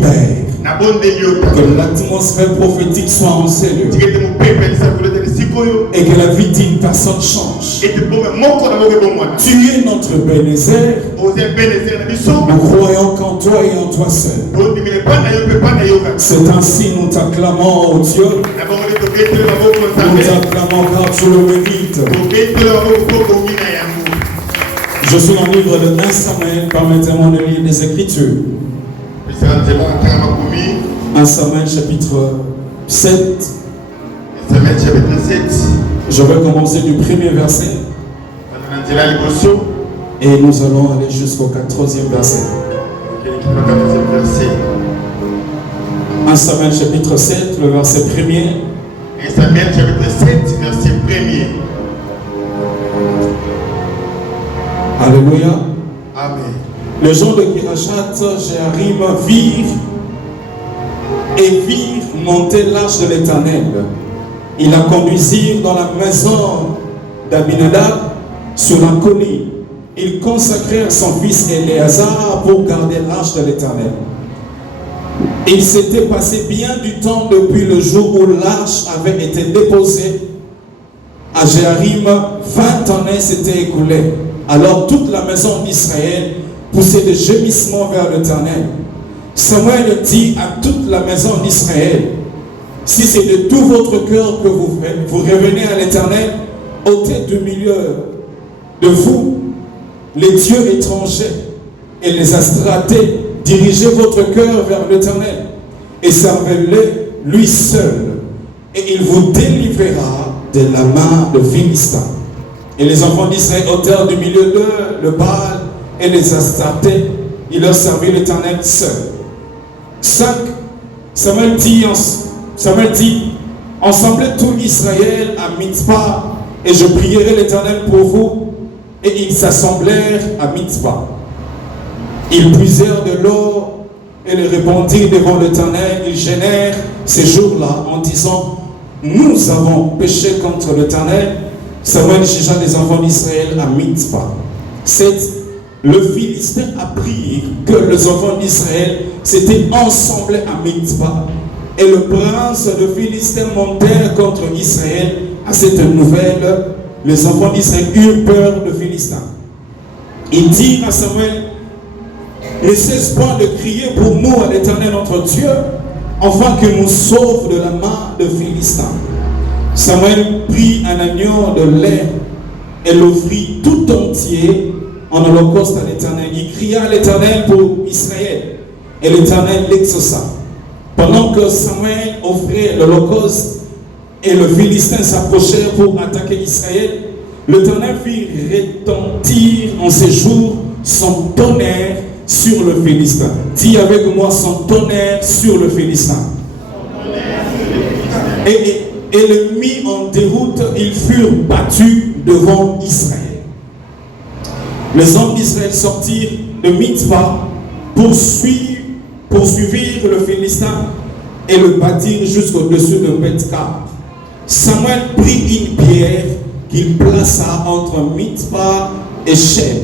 Père, que l'atmosphère prophétique soit en ces lieux et que la vie d'une personne change. Tu es notre Bénézer. Nous croyons qu'en toi et en toi seul. C'est ainsi nous t'acclamons, oh Dieu. Nous t'acclamons car tu le mérites. Je suis dans le livre de 1 Samuel, permettez-moi de lire les Écritures. 1 Samuel chapitre 7. Je vais commencer du premier verset. Et nous allons aller jusqu'au 14e verset. 1 Samuel chapitre 7, le verset 1er. 1 Samuel chapitre 7, verset 1er. Alléluia. Amen. Les gens de Kirachat Jéarim virent monter l'arche de l'Éternel. Ils la conduisirent dans la maison d'Abinadab sur la colline. Ils consacrèrent son fils Éléazar pour garder l'arche de l'Éternel. Il s'était passé bien du temps depuis le jour où l'arche avait été déposée à Jéarim. 20 années s'étaient écoulées. Alors toute la maison d'Israël poussait des gémissements vers l'Éternel. Samuel dit à toute la maison d'Israël: si c'est de tout votre cœur que vous revenez à l'Éternel, ôtez du milieu de vous les dieux étrangers et les astratés, dirigez votre cœur vers l'Éternel et servez-le lui seul, et il vous délivrera de la main de Philistins. Et les enfants d'Israël ôtèrent du milieu d'eux le Baal et les astratés. Il leur servit l'Éternel seul. 5. Samuel dit, ensemblez tout Israël à Mitzpah, et je prierai l'Éternel pour vous. Et ils s'assemblèrent à Mitzpah. Ils puisèrent de l'eau et le répandirent devant l'Éternel. Ils gênèrent ces jours-là en disant: nous avons péché contre l'Éternel. Samuel jugea les enfants d'Israël à Mitzpah. 7. Le Philistin apprit que les enfants d'Israël s'étaient ensemblés à Mitzpah. Et le prince de Philistin montèrent contre Israël. À cette nouvelle, les enfants d'Israël eurent peur de Philistins. Ils dirent à Samuel: ne cesse point de crier pour nous à l'Éternel notre Dieu, afin qu'il nous sauve de la main de Philistins. Samuel prit un agneau de lait et l'offrit tout entier en holocauste à l'Éternel. Il cria à l'Éternel pour Israël, et l'Éternel l'exauça. Pendant que Samuel offrait l'holocauste et le Philistin s'approchèrent pour attaquer Israël, l'Éternel fit retentir en ces jours son tonnerre sur le Philistin. Dis avec moi: son tonnerre sur le Philistin. Et le mit en déroute. Ils furent battus devant Israël. Les hommes d'Israël sortirent de Mitzpah, poursuivirent le Philistin et le battirent jusqu'au-dessus de Beth-Kar. Samuel prit une pierre qu'il plaça entre Mitzpah et Shem,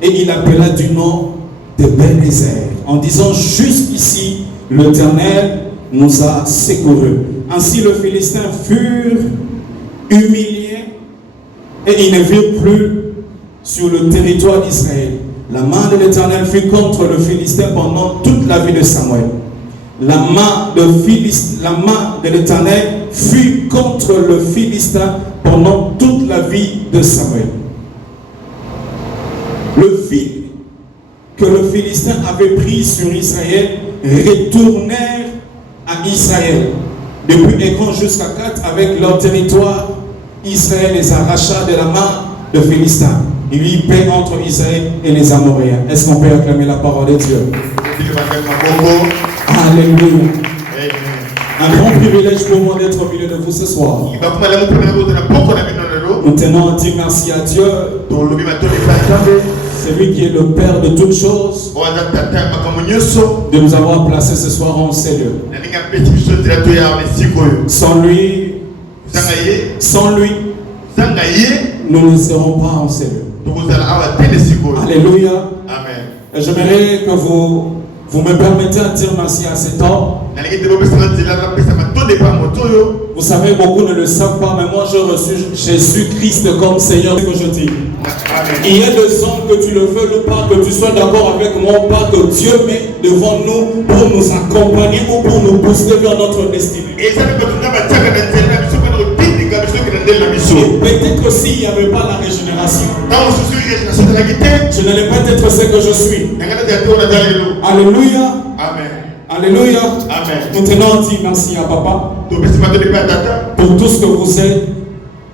et il appela du nom de Bénézer, en disant: jusqu'ici l'Éternel nous a secourus. Ainsi le Philistin furent humiliés et ils ne virent plus sur le territoire d'Israël. La main de l'Éternel fut contre le Philistin pendant toute la vie de Samuel. La main de l'Éternel fut contre le Philistin pendant toute la vie de Samuel. Le fil que le Philistin avait pris sur Israël retournèrent à Israël. Depuis Écran jusqu'à Gat, avec leur territoire, Israël les arracha de la main de Philistins. Il y paix entre Israël et les Amoréens. Est-ce qu'on peut acclamer la parole de Dieu? Alléluia. Un grand privilège pour moi d'être au milieu de vous ce soir. Nous tenons à dire merci à Dieu. C'est lui qui est le Père de toutes choses, de nous avoir placés ce soir en ces lieux. Sans lui, nous ne serons pas en ces lieux. Alléluia. Amen. J'aimerais que vous Vous me permettez de dire merci à cet homme. Vous savez, beaucoup ne le savent pas, mais moi j'ai reçu Jésus-Christ comme Seigneur, que je dis. Il y a deux hommes, que tu le veux ou pas, que tu sois d'accord avec moi ou pas, que Dieu met devant nous pour nous accompagner ou pour nous booster vers notre destinée. Et peut-être s'il n'y avait pas la régénération, je n'allais pas être ce que je suis. Alléluia. Amen. Alléluia. Amen. Nous tenons à dire merci à Papa pour tout ce que vous êtes.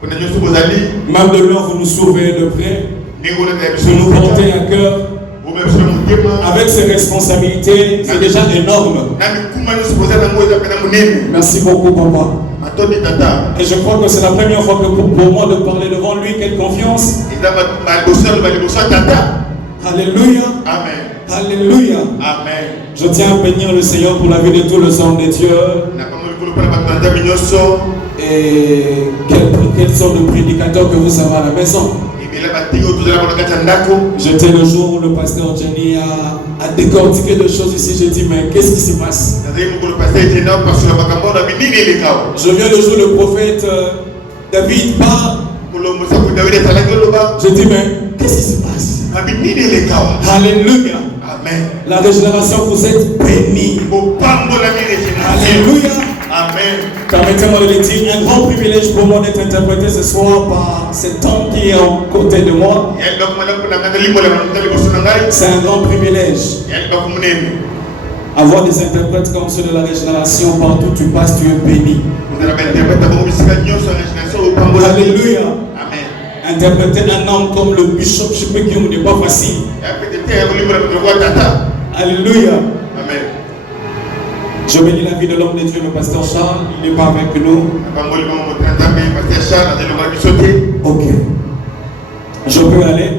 Même de loin, vous nous sauvez de près. Vous nous portez à cœur. Avec ces responsabilités, c'est déjà énorme. Merci beaucoup, Papa. Et je crois que c'est la première fois que pour moi de parler devant lui. Quelle confiance. Alléluia. Amen. Alléluia. Amen. Je tiens à bénir le Seigneur pour la vie de tous les hommes de Dieu. Et quelle sorte de prédicateur que vous avez à la maison. J'étais le jour où le pasteur Jenny a décortiqué des choses ici. J'ai dit, mais qu'est-ce qui se passe? Je viens le jour où le prophète David parle. J'ai dit, mais qu'est-ce qui se passe? Alléluia. Amen. La régénération, vous êtes bénis. Alléluia. Amen. Permettez-moi de le dire, un grand privilège pour moi d'être interprété ce soir par cet homme qui est à côté de moi. C'est un grand privilège. Avoir des interprètes comme ceux de la régénération, partout où tu passes, tu es béni. Alléluia. Amen. Interpréter un homme comme le bishop Chipekioum n'est pas facile. Alléluia. Amen. Je bénis la vie de l'homme de Dieu, le pasteur Charles. Il n'est pas avec nous. Ok. Je peux aller.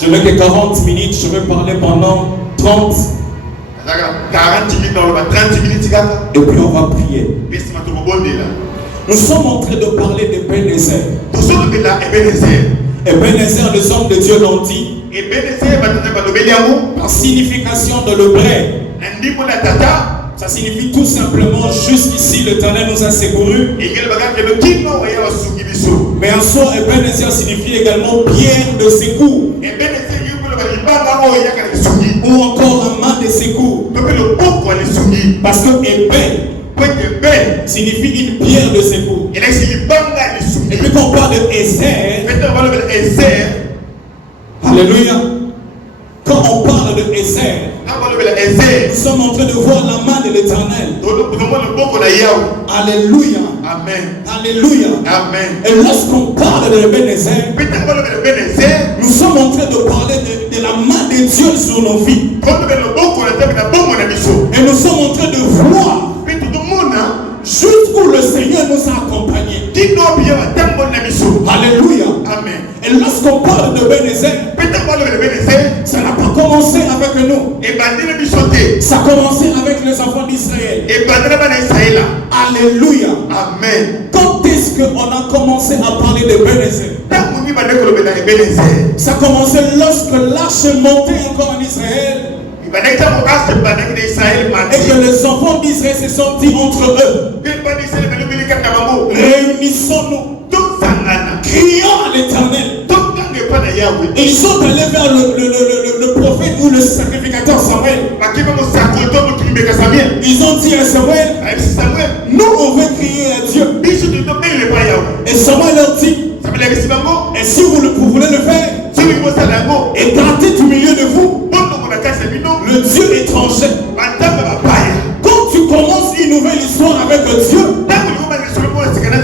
Je n'ai que 40 minutes. Je vais parler pendant 30. 40 minutes dans le 30 minutes. Et puis on va prier. Nous sommes en train de parler d'Ebenezer. Ebenezer, les hommes de Dieu l'ont dit. Par signification de l'hébreu, ça signifie tout simplement jusqu'ici l'Éternel nous a secourus. Mais en soi, Ebenezer signifie également pierre de secours. Ou encore un main de secours. Parce que Eben signifie une pierre de secours. Et puis quand on parle de Ezer, alléluia. Quand on parle de Ezer, nous sommes en train de voir la main de l'Éternel. Alléluia. Amen. Alléluia. Amen. Et lorsqu'on parle de Ebenezer, nous sommes en train de parler de la main de Dieu sur nos vies. Et nous sommes en train de voir jusqu'où le Seigneur nous a accompagnés. Alléluia. Amen. Et lorsqu'on parle de Ebenezer, ça n'a pas commencé avec nous. Ça a commencé avec les enfants d'Israël. Alléluia. Amen. Quand est-ce qu'on a commencé à parler d'Ebenezer? Ça a commencé lorsque l'arche montait encore en Israël. Et que les enfants d'Israël se sont dit entre eux, réunissons-nous, crions à l'Éternel. Ils sont allés vers le prophète ou le sacrificateur Samuel. Ils ont dit à Samuel, nous on veut crier à Dieu. Et Samuel leur dit, et si vous voulez le faire, écartez du milieu de vous le Dieu étranger. Quand tu commences une nouvelle histoire avec Dieu,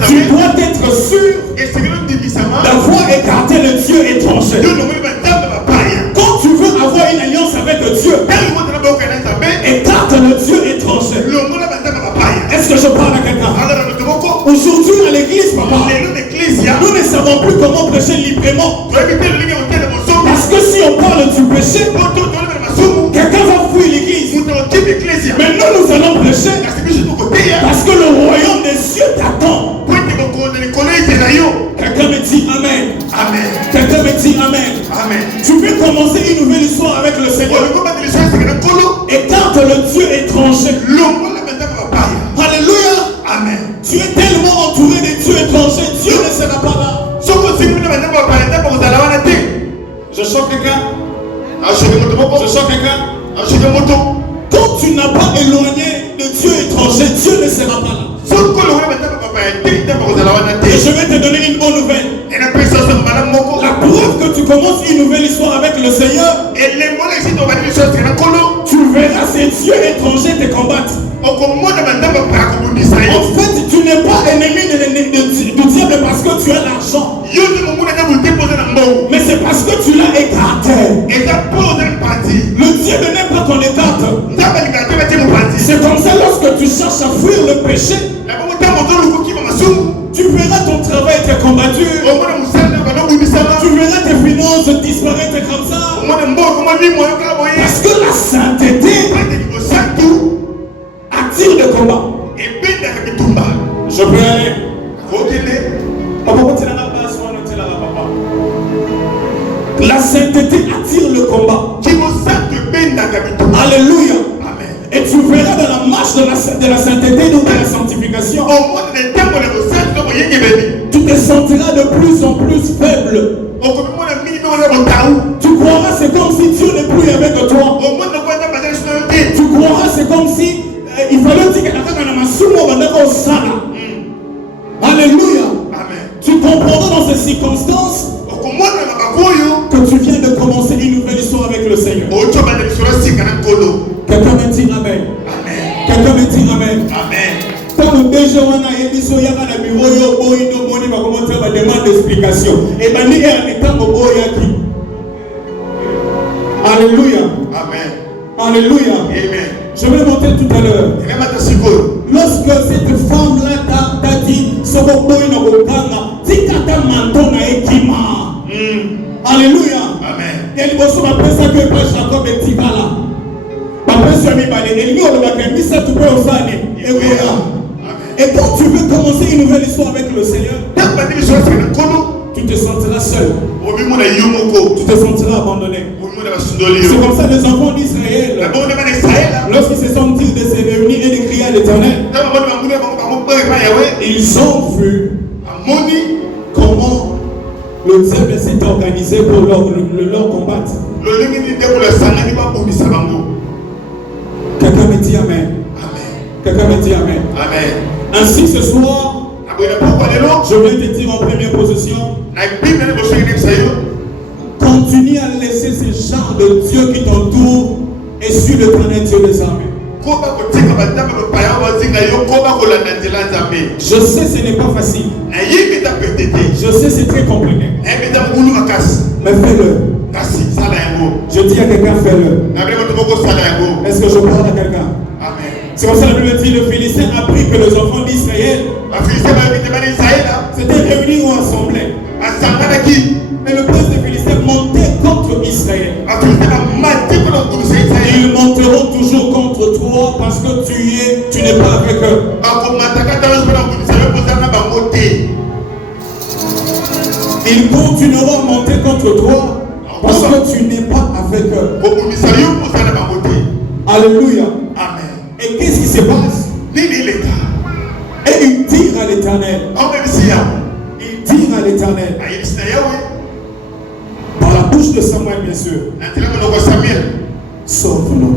tu dois être sûr d'avoir écarté le Dieu étranger. Quand tu veux avoir une alliance avec Dieu, écarte le Dieu étranger. Est-ce que je parle à quelqu'un? Aujourd'hui à l'église, papa, nous ne savons plus comment prêcher librement. Parce que si on parle du péché, quelqu'un va fuir l'église. Mais nous allons prêcher parce que le royaume des cieux t'attend. Quelqu'un me dit Amen. Amen. Quelqu'un me dit Amen. Amen. Tu veux commencer une nouvelle histoire avec le Seigneur. Et étrangers. Alléluia. Amen. Tu es tellement entouré de dieux étrangers, Dieu ne sera pas là. Je choque quelqu'un. Je choque quelqu'un. Quand tu n'as pas éloigné de Dieu étranger, Dieu ne sera pas là. Et je vais te donner une bonne nouvelle. La preuve que tu commences une nouvelle histoire avec le Seigneur, tu verras ces dieux étrangers te combattre. En fait, tu n'es pas ennemi du diable parce que tu as l'argent. Mais c'est parce que tu l'as écarté. Le diable n'aime pas qu'on écarte. C'est comme ça lorsque tu cherches à fuir le péché, tu verras ton travail être combattu. Tu verras tes finances disparaître comme ça. Parce que la sainteté attire le combat. Je peux aller. La sainteté attire le combat. Alléluia. Et tu verras dans la marche de la sainteté ou de la sanctification, tu te sentiras de plus en plus faible. Tu croiras c'est comme si Dieu n'est plus avec toi. Tu croiras c'est comme si il fallait dire que alléluia. Tu comprendras dans ces circonstances que tu viens de commencer une nouvelle histoire avec le Seigneur. Quelqu'un me dit amen. Quelqu'un me dit amen. Quand le DG a demande d'explication. Et alléluia. Alléluia. Je vais monter tout à l'heure. Lorsque cette femme-là t'a dit, alléluia. Et il va se rappeler ça que Jacob est Tigala. Et quand tu veux commencer une nouvelle histoire avec le Seigneur, tu te sentiras seul. Tu te sentiras abandonné. C'est comme ça les enfants d'Israël, lorsqu'ils se sont dit de se réunir et de crier à l'Éternel, ils ont vu comment le diable s'est organisé pour leur combattre. Quelqu'un me dit amen. Quelqu'un me dit amen. Ainsi ce soir, je vais te dire en première position, continue à laisser ces gens de Dieu qui t'entourent et suis l'éternel Dieu des armées. Je sais ce n'est pas facile. Je sais c'est très compliqué. Mais fais-le. Je dis à quelqu'un fais-le. Est-ce que je parle à quelqu'un? C'est comme ça que la Bible dit le Philistin a appris que les enfants d'Israël s'étaient réunis ou assemblés. Mais le prince des Philistins montait contre Israël. Ils monteront toujours contre toi parce que tu n'es pas avec eux. Ils continueront à monter contre toi parce que tu n'es pas avec eux. Alléluia. Et qu'est-ce qui se passe? Et il dit à l'Éternel. Il dit à l'Éternel. Par la bouche de Samuel, bien sûr. Sauve-nous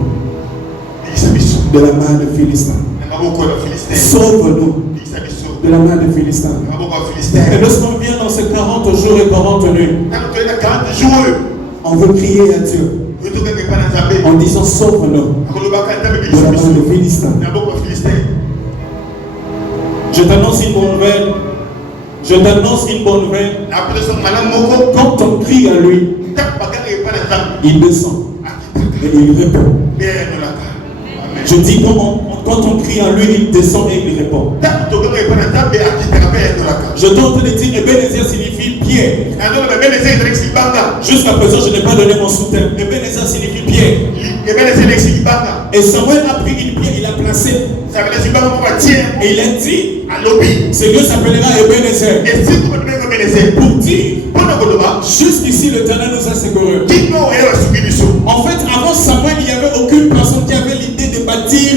de la main de Philistin. Sauve-nous de la main de Philistin. Et lorsqu'on vient dans ces 40 jours et 40 nuits, on veut crier à Dieu en disant sauve-nous de la main de Philistin. Je t'annonce une bonne nouvelle. Je t'annonce une bonne nouvelle. Quand on crie à lui, il descend et il répond. Je dis quand on crie à lui, il descend et il répond. Je tente de dire Ebenezer signifie pierre. Jusqu'à présent, je n'ai pas donné mon soutien. Ebenezer signifie pierre. Et Samuel a pris une pierre, il a placé. Et il a dit, ce Dieu s'appellera Ebenezer. Pour dire, jusqu'ici l'Éternel nous a secourus. En fait, avant Samuel, il n'y avait aucune personne qui avait l'idée de bâtir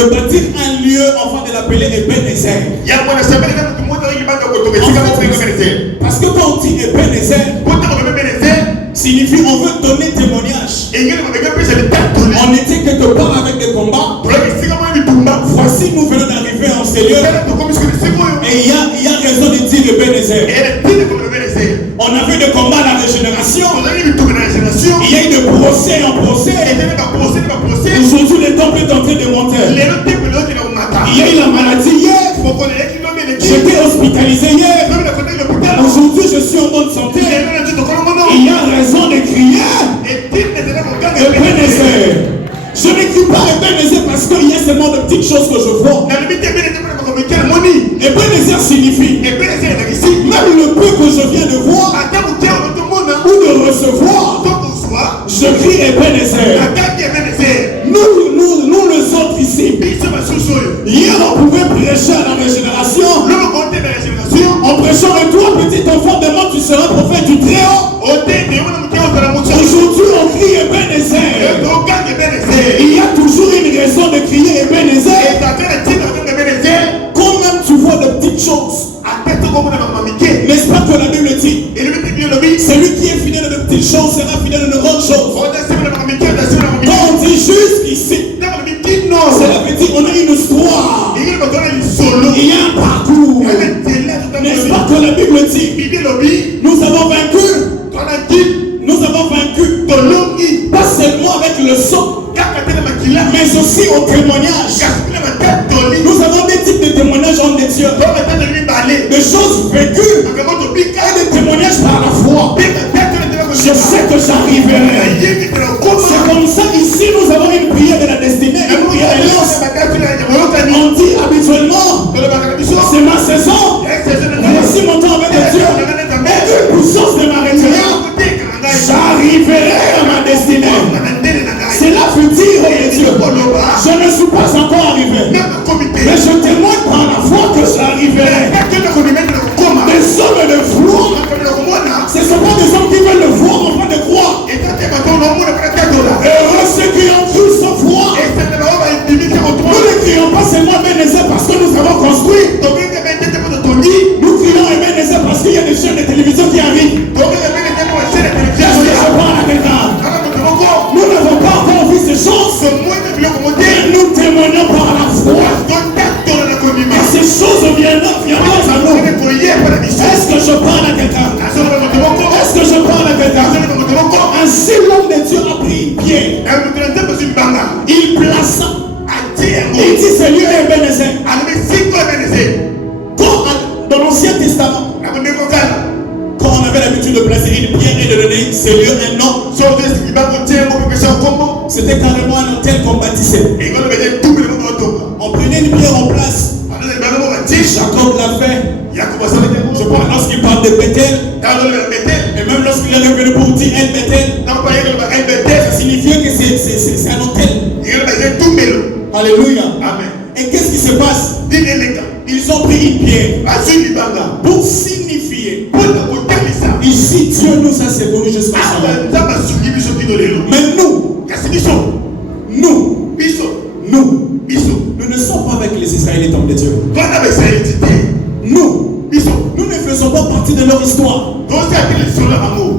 de bâtir un lieu afin de l'appeler Ebenezer. Parce que quand on dit Ebenezer, signifie on veut donner témoignage. On était quelque part avec des combats. Voici, nous venons d'arriver en ces lieux. Et il y a raison de dire Ebenezer. On a vu des combats à la régénération. Il y a eu de procès en procès. Aujourd'hui, le temple est en train de monter. Il y a eu la maladie hier. J'étais hospitalisé hier. Aujourd'hui, je suis en bonne santé. Il y a raison de crier Ebenezer. Je ne crie pas Ebenezer parce qu'il y a seulement de petites choses que je vois. Ebenezer signifie même le peu que je viens de voir ou de recevoir, je crie Ebenezer. Nous les autres ici, hier on pouvait prêcher à la régénération. En prêchant et toi petit enfant demain tu seras prophète du Très-Haut. Aujourd'hui on crie Ebenezer. Il y a toujours une raison de crier Ebenezer. Quand même tu vois de petites choses. N'est-ce pas que la Bible dit celui qui est fidèle de petites choses sera fidèle de grandes choses. Quand on dit jusqu'ici, cela veut dire qu'on a une histoire. Il y a un parcours. N'est-ce pas que la Bible dit nous avons vaincu. Nous avons vaincu pas seulement avec le sang, mais aussi au témoignage. Nous avons des types de témoignages en Dieu. Des choses vécues et des témoignages par la foi. Je sais que j'arriverai. C'est comme ça, ici nous avons une prière de la destinée, une prière d'alliance. On dit habituellement, c'est ma saison. Voici mon temps avec Dieu. Et une puissance de ma retenue. J'arriverai à ma destinée. Cela veut dire, oh Dieu, je ne suis pas encore arrivé. Mais je témoigne par la foi que j'arriverai. Des hommes de foi, ce ne sont pas des hommes qui veulent le voir en train de croire. Heureux ceux qui ont cru sans foi. Nous ne crions pas seulement Ebenezer parce que nous avons construit. Nous crions Ebenezer parce qu'il y a des chaînes de télévision qui arrivent. Nous n'avons pas encore vu ces choses. Nous témoignons par la foi. Et ces choses viendront à nous. Est-ce que je parle à quelqu'un? Est-ce que je parle à quelqu'un? Ainsi l'homme de Dieu a pris pied. Il plaça. Il dit c'est lui Ebenezer. Dans l'Ancien Testament, quand on avait l'habitude de placer une pierre et de donner ce lieu un nom, c'était carrément un hôtel qu'on bâtissait. On prenait une pierre en place. Jacob l'a fait. Je crois lorsqu'il parle de Bethel, et même lorsqu'il est revenu pour dire El Bethel, ça signifiait que c'est un hôtel. Alléluia. Amen. Et qu'est-ce qui se passe? Ils ont pris une pierre pour signifier. Ici, Dieu nous a secourus jusqu'à ça. Mais nous ne sommes pas avec les Israélites hommes de Dieu. Nous ne faisons pas partie de leur histoire.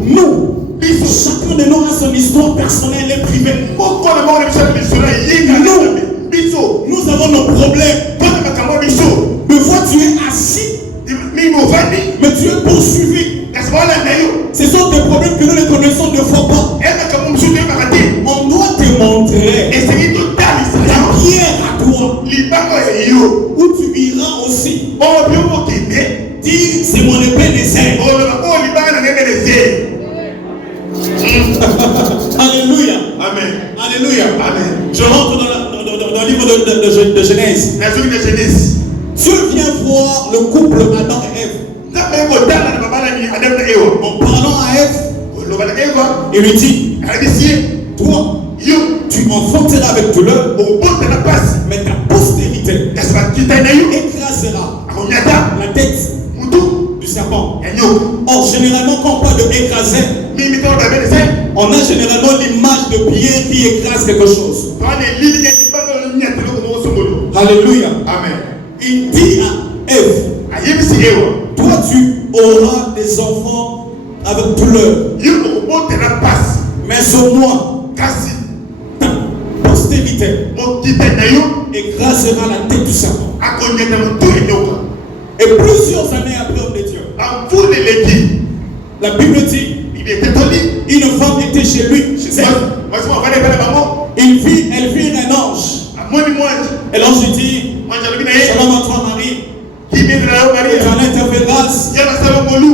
Nous, chacun de nous a son histoire personnelle et privée. Nous avons nos problèmes. Me vois, tu es assis, mais tu es poursuivi. Ce sont des problèmes que nous ne connaissons deux fois pas. On doit te montrer la pierre à toi où tu iras aussi. Dis, c'est mon Ebenezer. Alléluia. Amen. Alléluia. Amen. Je rentre dans le livre de Genèse. Dieu vient voir le couple Adam et Ève. En parlant à Ève, il lui dit, toi, tu enfanteras avec douleur, mais ta postérité écrasera la tête du serpent. Or, généralement, quand on parle de écraser, on a généralement l'image de pierre qui écrase quelque chose. Alléluia. Amen. Il dit à Ève, Ayebisi Ewa. toi tu auras des enfants avec douleur. Yo obotela passe. Mais au moins, Kasi. ta postérité Mokita na yo. écrasera la tête du serpent. Akonyeta mutu enyoka. Et plusieurs années après, homme de Dieu, Amfu leleki. la Bible dit, Il était poli. une femme était chez lui, chez elle. Moi je vais faire bango. Elle vit un ange. Amoni mwanji. Et l'ange dit, Mwanji alobi na ye. Shalom à toi Marie, Qui vient de la Marie. Éternel te fait grâce, Yana salo molu.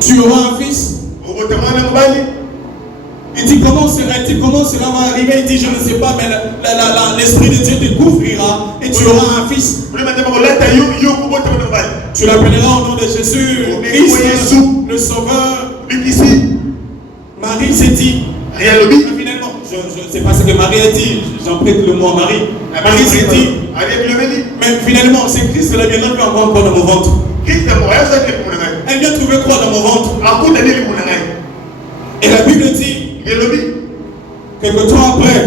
tu auras un fils. Obotamana mbali. Il dit comment cela va arriver? Il dit je ne sais pas, mais l'Esprit de Dieu te couvrira et tu auras un fils. Tu l'appelleras au nom de Jésus, Christ, le Sauveur. Marie s'est dit, finalement, je ne sais pas ce que Marie a dit, j'en prête le mot à Marie. Marie s'est dit, mais finalement c'est Christ qui viendra plus encore dans mon ventre. Elle vient trouver quoi dans mon ventre? Et la Bible dit, quelque temps après,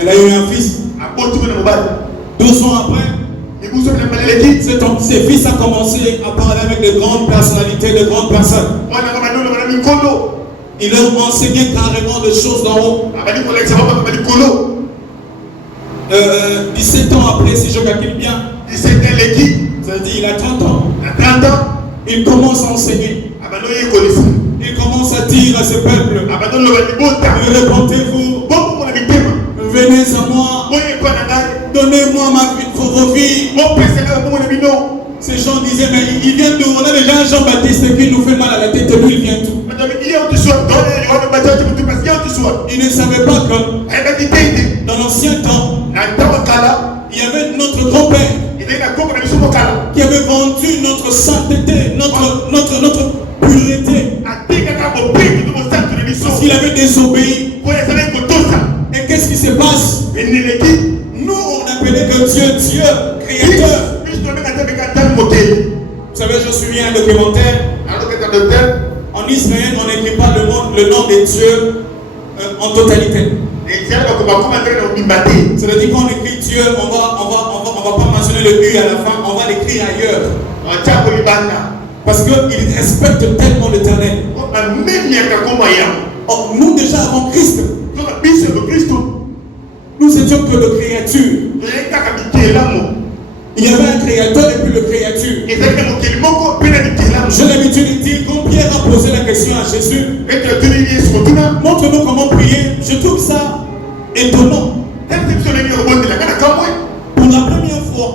elle a eu un fils. 12 ans après, ses fils a commencé à parler avec de grandes personnalités, de grandes personnes. Il leur enseignait carrément des choses d'en haut. 17 ans après, si je calcule bien, ça veut dire il a 30 ans. Il commence à enseigner. Il commence à dire à ce peuple, répondez-vous, venez à moi, donnez-moi vos vies. Ces gens disaient, mais il vient d'où? On a déjà un Jean-Baptiste qui nous fait mal à la tête, lui il vient d'où? Il ne savait pas que dans l'ancien temps, il y avait notre grand-père qui avait vendu notre sainteté, notre pureté, parce qu'il avait désobéi. Et qu'est-ce qui se passe? Nous on appelait que Dieu, créateur. Vous savez, je suis un documentaire. En Israël, on n'écrit pas le nom de Dieu en totalité. C'est-à-dire qu'on écrit Dieu, on va pas mentionner le U à la fin, on va l'écrire ailleurs. Parce qu'il respecte tellement l'Éternel. Or, nous déjà avant Christ, nous étions que de créatures. Il y avait un créateur et puis le créature. J'ai l'habitude de dire quand Pierre a posé la question à Jésus, montre-nous comment prier. Je trouve ça étonnant. Pour la première fois,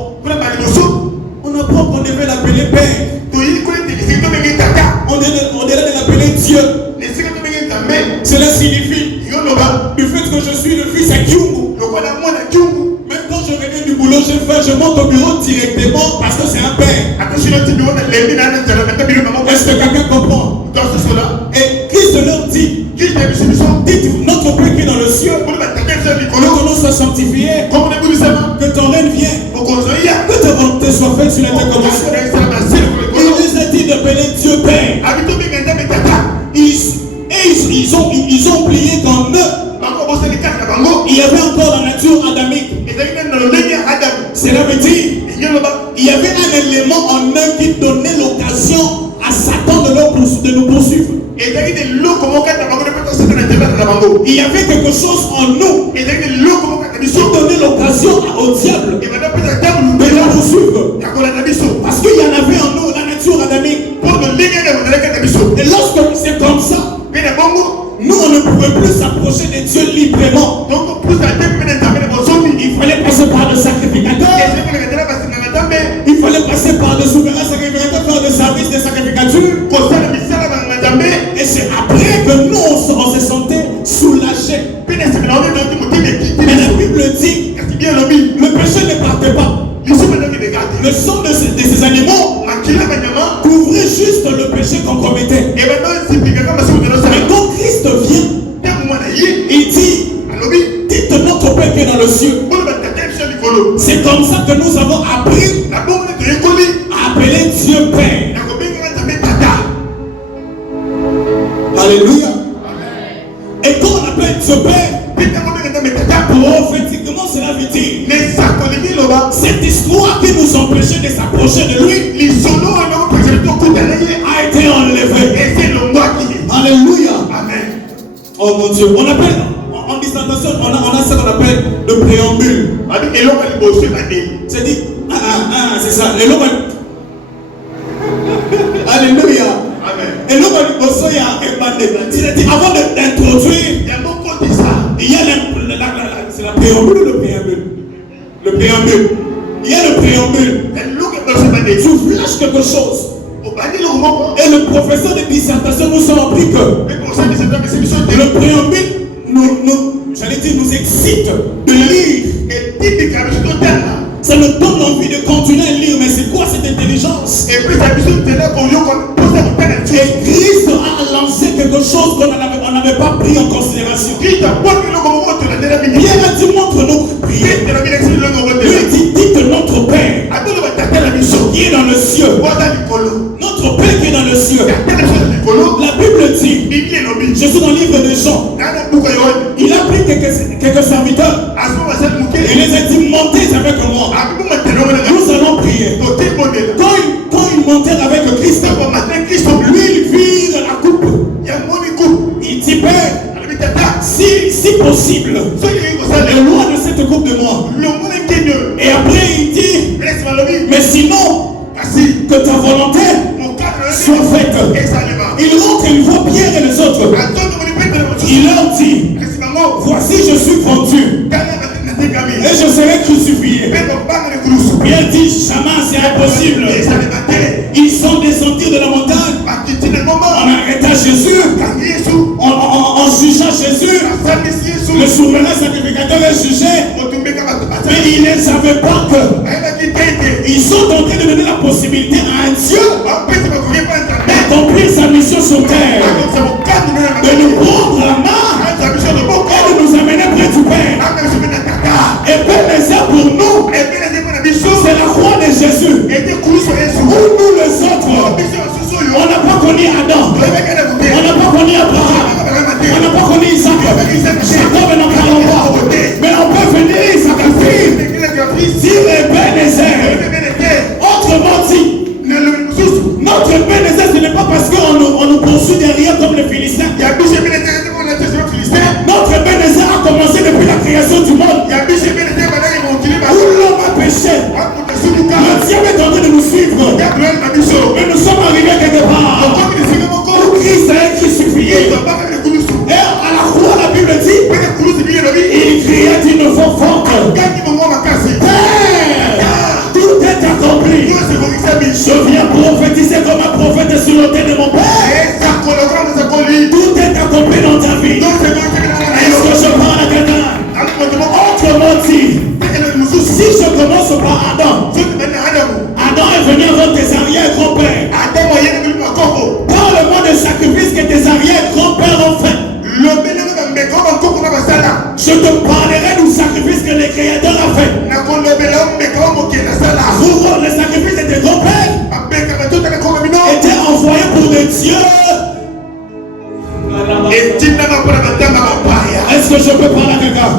on apprend qu'on devait l'appeler Père. On devait l'appeler Dieu. Cela signifie du fait que je suis le fils à Kyungu. Même quand je reviens du boulot, je monte au bureau directement parce que c'est un père. Est-ce que quelqu'un comprend? Et Christ leur dit, dites notre Père qui est dans le ciel, que ton nom soit sanctifié, que ton règne vienne, que ta volonté soit faite sur la terre comme au ciel. Il nous a dit d'appeler Dieu Père. Ils ont oublié qu'en eux, il y avait encore la nature adamique. Cela veut dire il y avait un élément en eux qui donnait l'occasion à Satan de nous poursuivre. Il y avait quelque chose en nous qui donnait l'occasion au diable de nous poursuivre. Parce qu'il y en avait en nous la nature adamique. Et lorsque c'est comme ça, nous on ne pouvait plus s'approcher de Dieu librement. Il fallait passer par le sacrificateur. Il fallait passer par le souverain sacrificateur, faire le service des sacrificatures. Et c'est après que nous on se sentait soulagés. Mais la Bible dit le péché ne partait pas. Le sang de ces animaux couvrait juste le péché qu'on commettait. Mais quand Christ vient, il dit dites notre Père qui est dans le ciel. C'est comme ça que nous avons appris à appeler Dieu Père. Alléluia. Et quand on appelle Dieu Père, prophétiquement cela servitude. Cette histoire qui nous empêchait de s'approcher de lui a été enlevée. Alléluia. Amen. Oh mon Dieu, on appelle en dissertation, on a ce qu'on appelle le préambule. C'est dit, c'est ça. Alléluia. Amen. Et l'homme avant d'introduire, il y a c'est la préambule ou le préambule? Le préambule. Il y a le préambule. Tu flashes quelque chose. Et le professeur de dissertation nous a appris que le préambule nous excite de lire. Ça nous donne envie de continuer à lire. Mais c'est quoi cette intelligence? Et Christ a lancé quelque chose qu'on n'avait pas pris en considération. Pierre a dit montre notre prière. Lui dit dites notre Père qui est dans le ciel. Notre Père qui est dans le ciel. La Bible dit, je suis dans le livre de Jean. Il a pris quelques serviteurs. Il les a dit montez avec moi. Nous allons prier. Quand ils montèrent avec Christ, lui il vire la coupe. Il dit Père, si possible, éloigne de cette coupe de moi. Et après il dit, mais sinon, que ta volonté soit faite. Il rentre et il voit Pierre et les autres. Il leur dit, voici je suis vendu et je serai crucifié. Pierre dit, jamais c'est impossible. Ils sont descendus de la montagne. On arrêta Jésus. En jugeant Jésus, le souverain sacrificateur est jugé. Mais il ne savait pas que ils sont en train de donner la possibilité à un Dieu d'accomplir sa mission sur terre, de nous prendre la main et de nous amener près du Père. Et Ebenezer pour nous, c'est la croix de Jésus. Pour nous les autres, on n'a pas connu Adam, on n'a pas connu Abraham, on n'a pas connu Isaac, Jacob et n'en parlons pas. Mais on peut venir sacrifier, dire Ebenezer. Autrement dit, notre Ebenezer, ce n'est pas parce qu'on nous poursuit derrière comme les Philistins. Notre Ebenezer a commencé depuis la création du monde. Où l'homme a péché. Le diable est en train de nous suivre. Mais nous sommes arrivés quelque part. Où Christ a été crucifié. Et à la croix, la Bible dit, il criait d'une voix forte. Père, tout est accompli. Je viens prophétiser comme un prophète sur l'autel de mon Père. Tout est accompli dans ta vie. Est-ce que je parle à quelqu'un? Autrement dit, si je commence par Adam, Adam est venu avant tes arrière-grands-pères. Parle-moi des sacrifices que tes arrière-grands-pères ont fait. Je te parlerai du sacrifice que le Créateur a fait. Les sacrifices de tes grands-pères étaient envoyés pour des dieux. Est-ce que je peux parler à quelqu'un?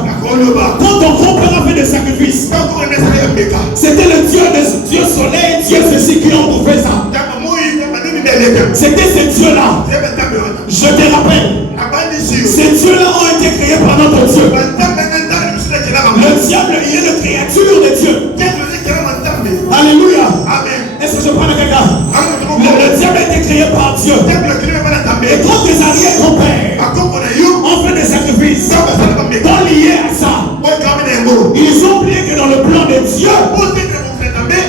Quand ton grand-père a fait des sacrifices, c'était le Dieu des dieux soleil, Dieu ceci qui ont fait ça. C'était ces dieux-là. Je te rappelle, ces dieux-là ont été créés par notre Dieu. Le diable, il est la créature de Dieu. Alléluia. Est-ce que je parle à quelqu'un? Le diable a été créé par Dieu. Et quand tes arrière-grands-pères ont fait des sacrifices, dans liés à ça, ils ont oublié que dans le plan de Dieu,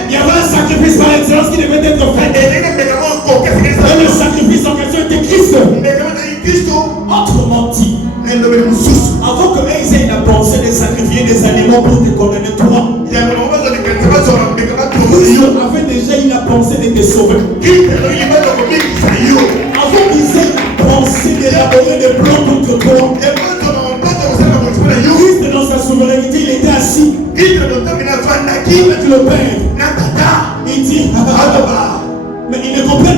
il y avait un sacrifice par excellence qui devait être fait. Et le sacrifice en question était Christ. Autrement dit, avant que Isaïe n'a pensé de sacrifier des animaux pour te condamner toi, Dieu avait déjà eu la pensée de te sauver. Avant qu'Isaïe n'a pensé d'élaborer des plans contre toi, Christ dans sa souveraineté, il était assis avec le Père. Il dit, mais ils ne comprennent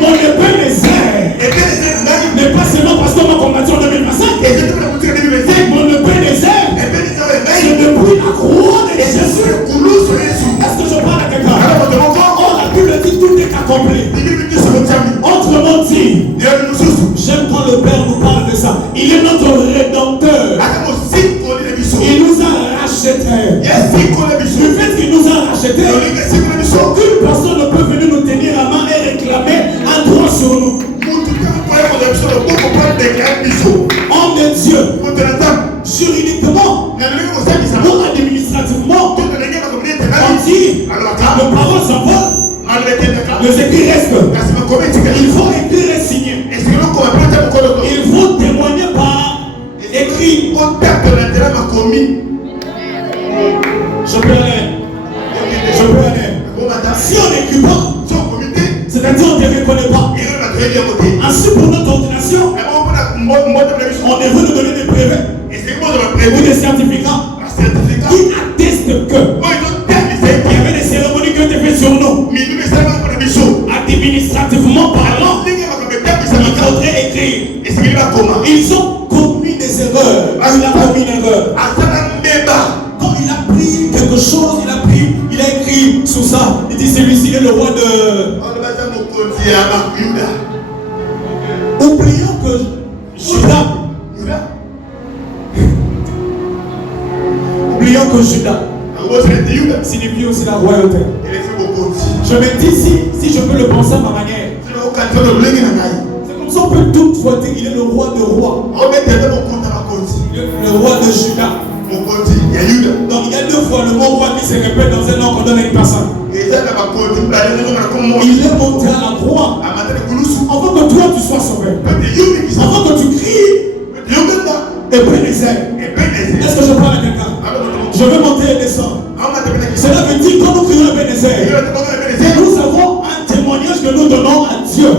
Mon Ebenezer n'est pas seulement parce qu'on m'a combattu en 2025. Mon Ebenezer, c'est depuis la croix de Jésus. Est-ce que je parle à quelqu'un? Oh, la Bible dit tout est accompli. Autrement dit, j'aime quand le Père nous parle de ça. Il est notre rédempteur. Il nous a rachetés. Du fait qu'il nous a rachetés, aucune personne ne peut venir nous tenir à main et réclamer un droit sur nous. Homme de Dieu, juridiquement, non administrativement, on dit, nos paroles s'envolent, les écrits restent. Il faut écrire et signer. Il faut témoigner par écrit. Je peux aller. Si on n'écrit pas, c'est-à-dire on ne te reconnaît pas. Ainsi pour notre ordination, on est venu nous donner des brevets ou des certificats qui attestent que il y avait des cérémonies qui ont été faites sur nous. Administrativement parlant, il faudrait écrire. Ils ont commis des erreurs. Il a commis une erreur. Quand il a pris quelque chose, il a écrit sous ça. Il dit celui-ci est le roi de... Oublions que Judas signifie aussi la royauté. Je me dis si je peux le penser à ma manière. C'est comme ça on peut toutefois dire qu'il est le roi de rois. Le roi de Judas. Donc il y a deux fois le mot roi qui se répète dans un nom qu'on donne à une personne. Il est monté à la croix avant que toi tu sois sauvé. Avant que tu cries Ebenezer. Est-ce que je parle à quelqu'un? Je vais monter et descendre. Cela veut dire quand nous crions Ebenezer, nous avons un témoignage que nous donnons à Dieu.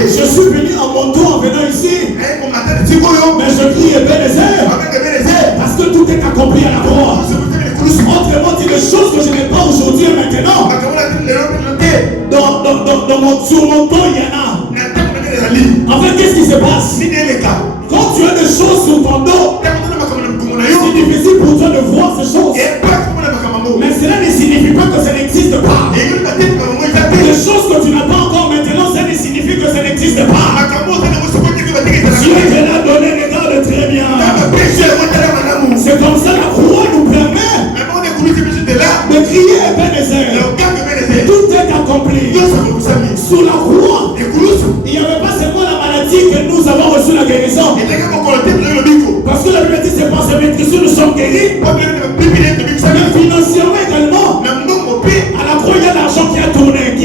Je suis venu en mon tour en venant ici, mais je crie Ebenezer parce que tout est accompli à la croix. Autrement dit, les choses que je n'ai pas aujourd'hui et maintenant, sur mon dos il y en a. En fait, qu'est-ce qui se passe? Quand tu as des choses sur ton dos, c'est difficile pour toi de voir ces choses. Mais cela ne signifie pas que ça n'existe pas. Les choses que tu n'as pas encore maintenant, ça ne signifie que ça n'existe pas. Dieu te l'a donné, regarde très bien. C'est comme ça la croix nous permet de crier Ebenezer. Tout est accompli. Sous la croix, il n'y avait pas seulement la maladie que nous avons reçu la guérison. Parce que la Bible dit c'est par ses maîtrises nous sommes guéris. Mais financièrement également, à la croix il y a l'argent qui a tourné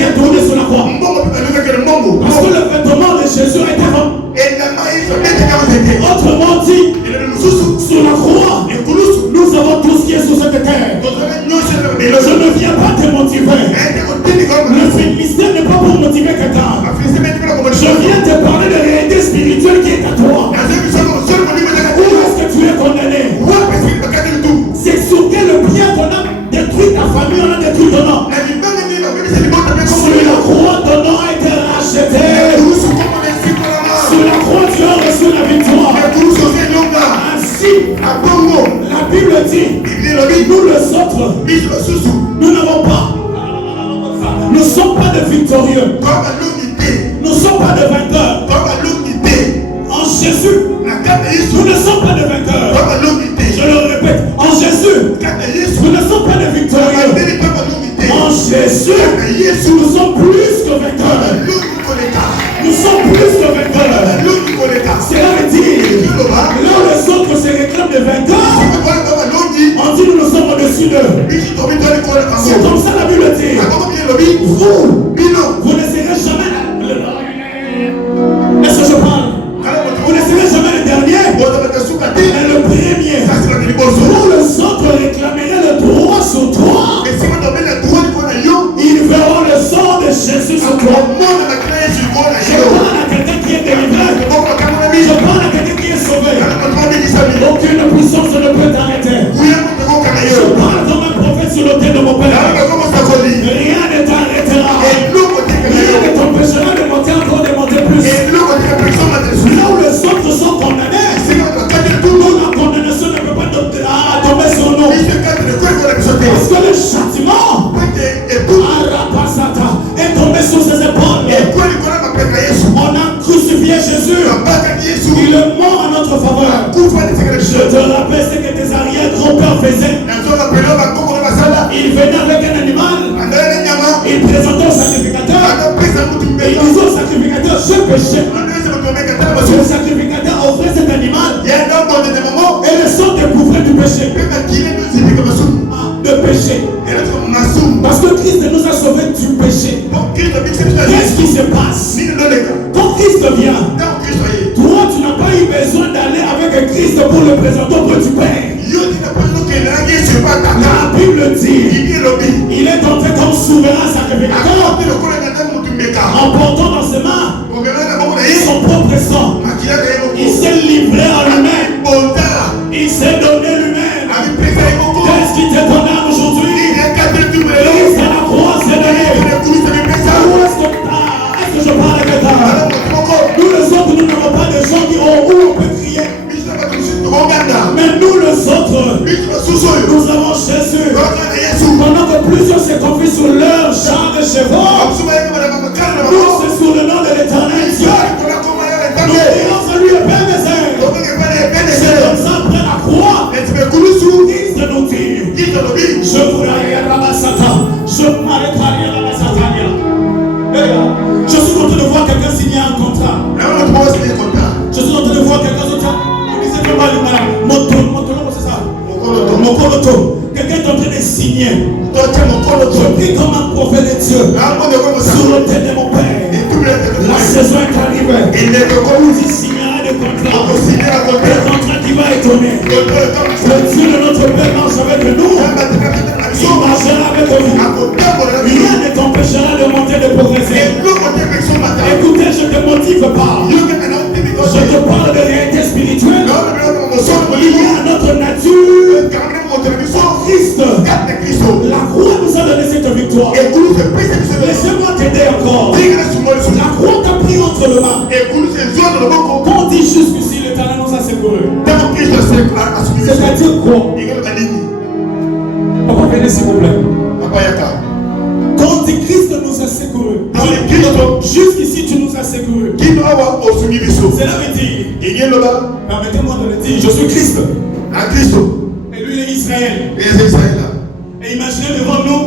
sur la croix. Parce que le vêtement de Jésus était vendu. Autrement dit, sur la croix, nous avons tout ce qui est sur cette terre. Je ne viens pas te motiver. Le ministère n'est pas pour motiver quelqu'un. Je viens te parler de la réalité spirituelle qui est à toi. Où est-ce que tu es condamné? C'est sur quel bien qu'on a détruit ta famille, on a détruit ton nom. Sur la croix, ton nom a été racheté. Sur la croix, tu as reçu la victoire. Ainsi, la Bible dit, nous les autres, nous n'avons pas. Nous ne sommes pas de victorieux. Nous ne sommes pas de vainqueurs. En Jésus, nous ne sommes pas de vainqueurs. Je le répète, en Jésus, nous ne sommes pas de victorieux. En Jésus, nous sommes plus que vainqueurs. Nous sommes plus que vainqueurs. Cela veut dire, là où les autres se réclament de vainqueurs, on dit nous sommes au-dessus d'eux. C'est comme ça la Bible dit. Vous ne serez jamais là. Est-ce que je parle? Vous ne serez jamais le dernier, mais le premier. Vous les autres réclameraient le droit sur toi. Ils verront le sang de Jésus sur toi. Je parle à quelqu'un qui est délivré. Je parle à quelqu'un qui est sauvé. Aucune puissance ne peut t'arrêter. Je parle comme un prophète sur l'autel de mon père. Rien ne t'arrêtera. mouvement en notre faveur. Je te rappelle ce que tes arrière-grands-pères faisaient. Ils venaient avec un animal, ils présentaient au sacrificateur, et ils disaient au sacrificateur, je péchais. Le sacrificateur offrait cet animal, et le sang découvrait du péché. De péché. Parce que Christ nous a sauvés du péché. Qu'est-ce qui se passe? Quand Christ vient, toi tu n'as pas eu besoin d'aller avec Christ pour le présenter auprès du Père. La Bible dit, il est entré comme souverain sacrificateur en portant dans ses mains son propre sang. Il s'est livré à lui-même. Il s'est donné lui-même. Qu'est-ce qui t'est donné aujourd'hui? Christ à la croix s'est donné. Est-ce que je parle avec toi? Nous les autres, nous n'avons pas de gens qui ont où on peut crier. Mais nous les autres, nous avons Jésus. Pendant que plusieurs se confient sur leur char de chevaux, nous c'est sur le nom de l'Éternel Dieu. Nous prions à lui le Père des airs. C'est comme ça après la croix. Christ nous dit, je vous l'arrière la Bassata. Je m'arrête arrière la Bassata. Je suis en train de voir quelqu'un signer un contrat. Je suis en train de voir quelqu'un signer un contrat. Quelqu'un est en train de signer. Je prie comme un prophète de Dieu sur le tête de mon Père. La saison est arrivée. Vous y signerez des contrats. Des contrats qui vont étonner. Le Dieu de notre Père marche avec nous. Il marchera avec vous. Rien ne t'empêchera de monter, de progresser. Écoutez, je ne te motive pas. Je te parle de réalité spirituelle. Il y a notre nature en Christ. La croix nous a donné cette victoire. Laissez-moi t'aider encore. La croix t'a pris entre les mains. Quand on dit jusqu'ici, l'Éternel nous a secourus. C'est-à-dire quoi? Papa, venez s'il vous plaît. Quand on dit Christ nous a secourus, jusqu'ici tu nous as secourus. Cela veut dire, permettez-moi de le dire, je suis Christ. Et lui il est Israël. Et imaginez devant nous,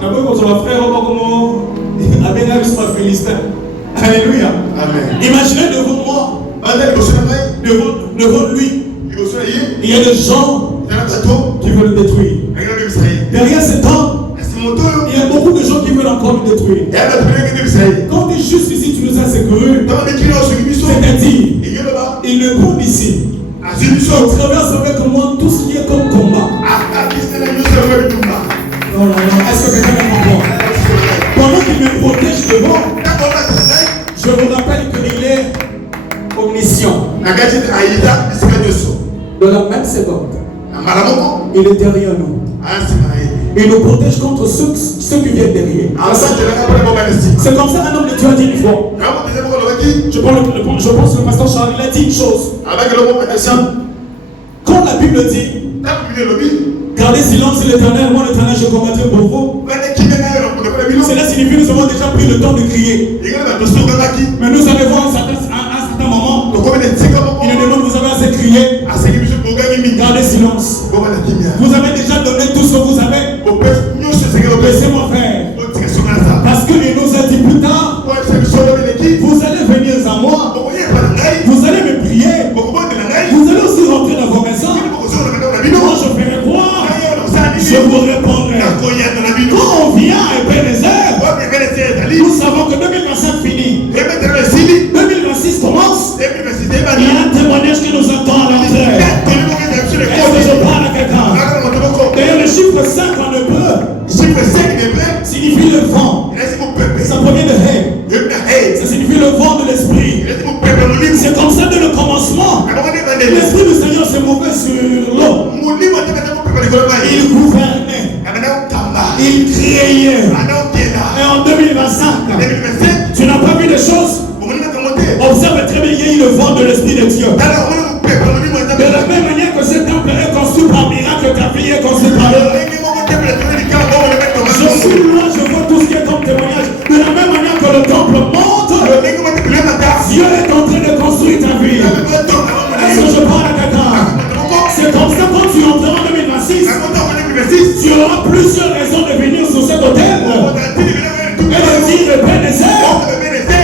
d'abord quand on va frère, comme Philistin. Alléluia. Imaginez devant moi, devant lui, il y a des gens qui veulent le détruire. Derrière cet homme, il y a beaucoup de gens qui veulent encore le détruire. Quand tu es juste ici, tu nous as secourus. C'est-à-dire, il ne compte ici. Il traverse avec moi tout ce qui est comme combat. Non, est-ce que quelqu'un me comprend? Pendant qu'il me protège devant, je vous rappelle qu'il est omniscient. De la même seconde, il est derrière nous. Il nous protège contre ceux qui viennent derrière. C'est comme ça un homme de Dieu a dit une fois. Je pense que le pasteur Charles il a dit une chose. Quand la Bible dit gardez silence sur l'Éternel, moi l'Éternel je combattrai pour vous. Cela signifie que nous avons déjà pris le temps de crier. Mais nous arrivons à un certain moment. Il nous demande vous avez assez crié. Gardez silence. Vous avez déjà donné tout ce que vous avez. Laissez-moi faire. Parce qu'il nous a dit plus tard, vous allez venir à moi. Vous allez me prier. Vous allez aussi rentrer dans vos maisons. Moi je ferai quoi? Je vous répondrai. Quand on vient à Ebenezer, nous savons que 2025 finit. 2026 commence. Il y a un témoignage qui nous attend à l'entrée. Est-ce que je parle à quelqu'un? D'ailleurs le chiffre 5 en hébreu signifie le vent. Ça provient de Hay. Ça signifie le vent de l'esprit. C'est comme ça dès le commencement. L'esprit du Seigneur s'est mouvé sur l'eau. Il gouvernait. Il créait. Et en 2025, tu n'as pas vu des choses. Observe très bien, il y a eu le vent de l'esprit de Dieu. De la même manière que ce temple est construit par miracle, ta vie est construite par eux. Je suis là, je vois tout ce qui est comme témoignage. De la même manière que le temple monte, Dieu est en train de construire ta vie.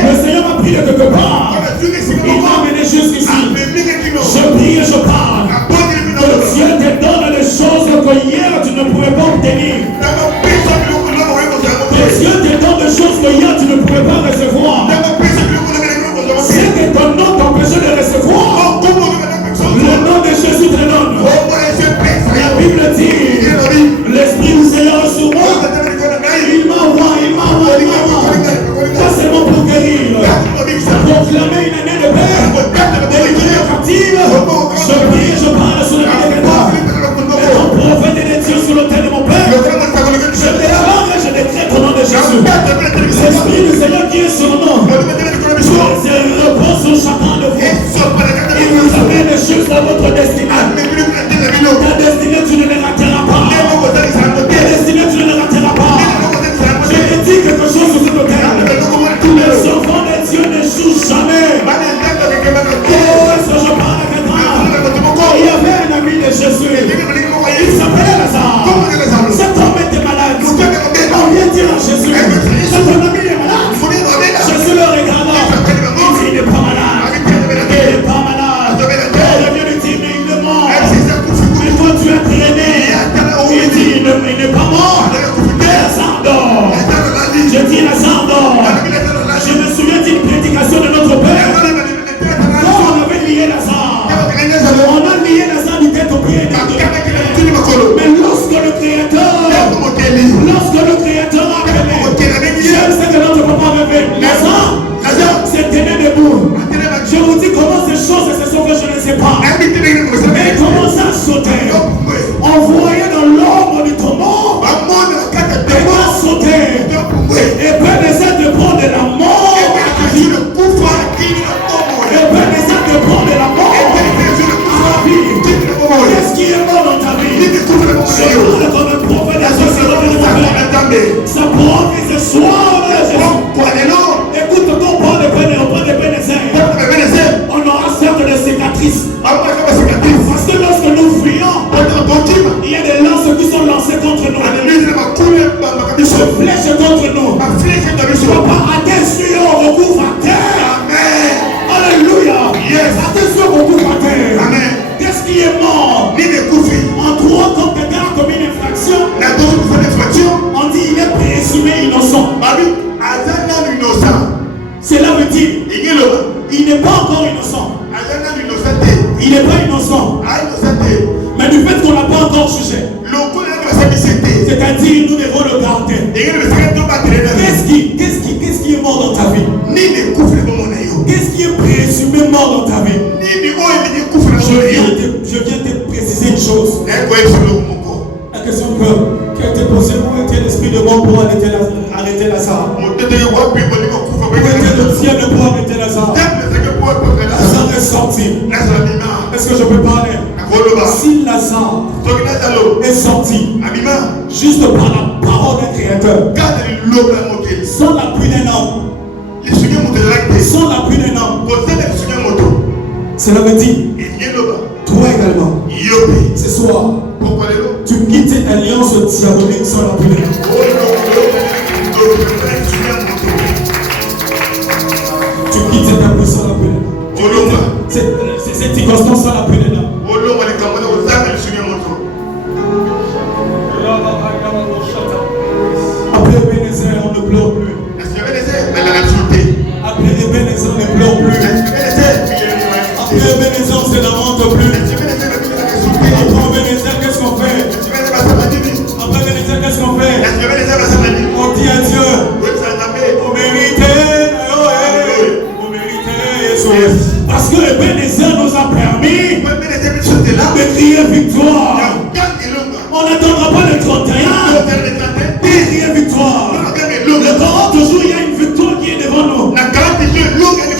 Le Seigneur m'a pris de quelque part. Il m'a amené jusqu'ici. Je prie et je parle. Que Dieu te donne des choses que hier tu ne pouvais pas obtenir. Que Dieu te donne des choses que hier tu ne pouvais pas recevoir. C'est que ton nom t'empêchait de recevoir. Le nom de Jésus te donne. La Bible dit, l'Esprit du Seigneur est sur moi. Il m'envoie. Pas seulement pour guérir, proclamer une année de paix, délivrer les captives. Je prie et je parle sur le vie de quelqu'un. Et ton prophète et des dieux sur l'autel de mon Père. Je déclare et je décrète au nom de Jésus. L'Esprit du Seigneur qui est sur nous. Je repose sur chacun de vous. Il vous amène des choses dans votre destinée. Ta destinée, tu ne les rateras pas. Ta destinée, tu ne les rateras pas. Je te dis quelque chose sur cet hôtel. Les enfants de Dieu n'échouent jamais. Oh, est-ce que je parle à quelqu'un? Il y avait un ami de Jésus. Il s'appelait Lazare. Cet homme était malade. On vient dire à Jésus, cet ami est malade. Jésus le regarda. Il dit, il n'est pas malade. Il n'est pas malade. Il vient lui dire, mais il est mort. Mais toi tu es traîné. Il dit, il n'est pas mort. Lazare dort. Je dis Lazare dort. Je me souviens d'une prédication de notre Père. Quand on avait lié Lazare, on a lié Lazare du tête au pied. Mais lorsque le Créateur a appelé, je sais que notre papa avait fait Lazare s'est tenu debout. Je vous dis comment ces choses se sont que je ne sais pas. Mais il commençait à sauter. On voyait dans l'ombre du tombeau des mains sauter. Et Ebenezer de prendre de la mort. Ebenezer de prendre de la mort à la vie. Qu'est-ce qui est mort dans ta vie? Je parle comme un prophète de la société. Sa prophète ce soir de Jésus. Écoute, quand on parle de Ebenezer, on aura certes des cicatrices. Parce que lorsque nous fuyons, il y a des lances qui sont lancées contre nous. Des flèches contre nous. Papa, à tes yeux, on recouvre à terre. Amen. Alléluia. Yes. À tes yeux, on recouvre à terre. Amen. Qu'est-ce qui est mort? En trois, quand quelqu'un a commis une infraction, on dit il est présumé innocent. Cela veut dire il n'est pas encore innocent. Il n'est pas innocent. Mais du fait qu'on n'a pas encore jugé, c'est-à-dire nous devons le garder. Qu'est-ce qui est mort dans ta vie? Qu'est-ce qui est présumé mort dans ta vie? Je viens te préciser une chose. La question qui a été posée, où était l'esprit de mort pour arrêter Lazare? Où était le ciel pour arrêter Lazare? Lazare est sorti. Est-ce que je peux parler? Si Lazare est sorti juste par la parole du Créateur, sans l'appui d'un homme, sans l'appui d'un homme, cela veut dire toi également. Ce soir, tu quittes cette alliance diabolique sans l'appui d'un homme. Tu quittes cette appui sans l'appui d'un homme. Cette circonstance sans l'appui d'un homme. Après Ebenezer, on ne pleure plus. Après Ebenezer, on ne pleure plus. Après Ebenezer, on ne se lamente plus. Après Ebenezer, qu'est-ce qu'on fait? Après Ebenezer, qu'est-ce qu'on fait? On dit à Dieu, on méritait, on méritait. Parce que Ebenezer nous a permis de crier victoire. On n'attendra pas le 31 pour crier victoire. Le Coran, toujours, il y a une victoire qui est devant nous.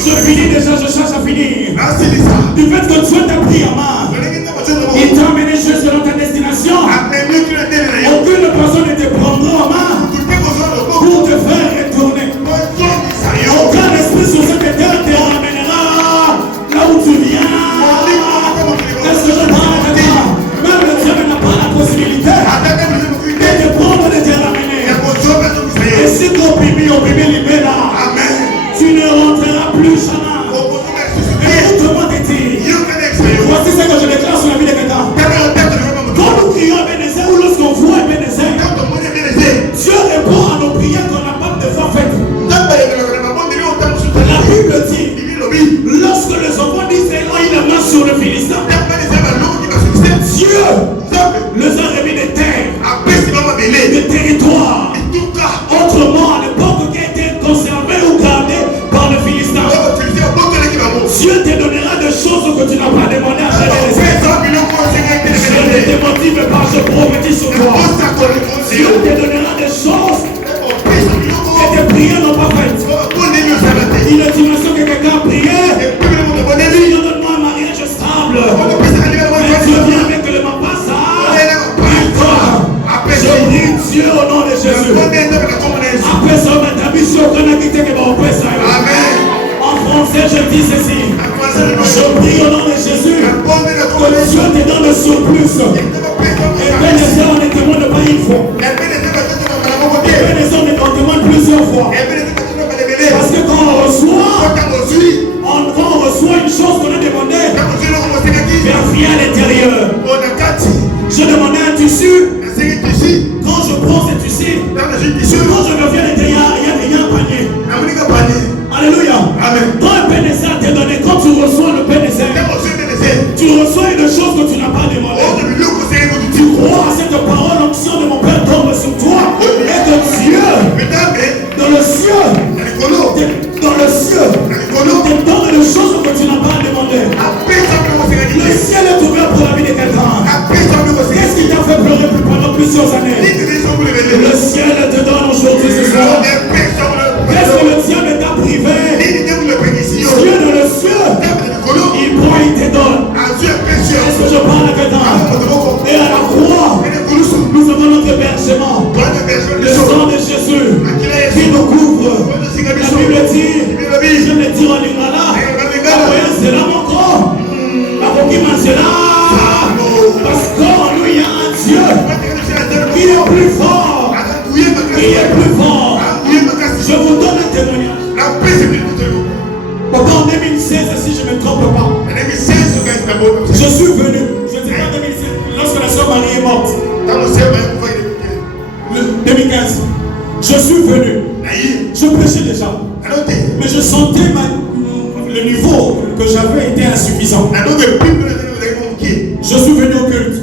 Je finis déjà, je cherche à finir. Du fait que Dieu t'a pris en main, il t'a amené jusqu'à ta destination. Aucune personne ne te prendra en main pour te faire retourner. Aucun esprit sur cette terre te ramènera là où tu viens. Est-ce que je parle à toi? Même le diable n'a pas la possibilité de te prendre et de te ramener. Et si tu opprimes, libère. Amen. Si l'estimation que quelqu'un a prié, donne-moi un mariage stable. Mais Dieu vient avec le mapassa. Je prie Dieu au nom de Jésus. Après ça, ma mission, en français, je dis ceci. Je prie au nom de Jésus que Dieu te donne le surplus. Et bien les gens ne témoignent pas une fois. Et bien les gens ne témoignent plusieurs fois. Parce que quand on reçoit une chose qu'on a demandé, vérifier à l'intérieur. Je demandais un tissu. Quand je prends ce tissu, quand je reviens à l'intérieur, il y a un panier. Alléluia. Amen. Quand un PNSA t'est donné, quand tu reçois le PNSA, tu reçois une chose que tu n'as pas demandé. Tu crois à cette parole, l'onction de mon Père tombe sur toi. Et que Dieu, dans le ciel, te donne les choses que tu n'as pas demandé. Le ciel est ouvert pour la vie de quelqu'un. Qu'est-ce qui t'a fait pleurer pendant plusieurs années? Le ciel te donne aujourd'hui ce soir. Qu'est-ce que le diable t'a privé? Dieu dans le ciel, il prend, il te donne. Est-ce que je parle à quelqu'un? Et à la croix, nous avons notre hébergement. Le sang de Jésus qui nous couvre. La Bible dit, je le dis en lingala, c'est là mon corps. Parce qu'en lui il y a un Dieu qui est plus fort. Qui est plus fort. Je vous donne un témoignage. Papa, en 2016, si je ne me trompe pas, je suis venu. Je ne sais pas 2016, lorsque la soeur Marie est morte. 2015. Je suis venu. Je prêchais déjà. Mais je sentais le niveau que j'avais était insuffisant. Je suis venu au culte.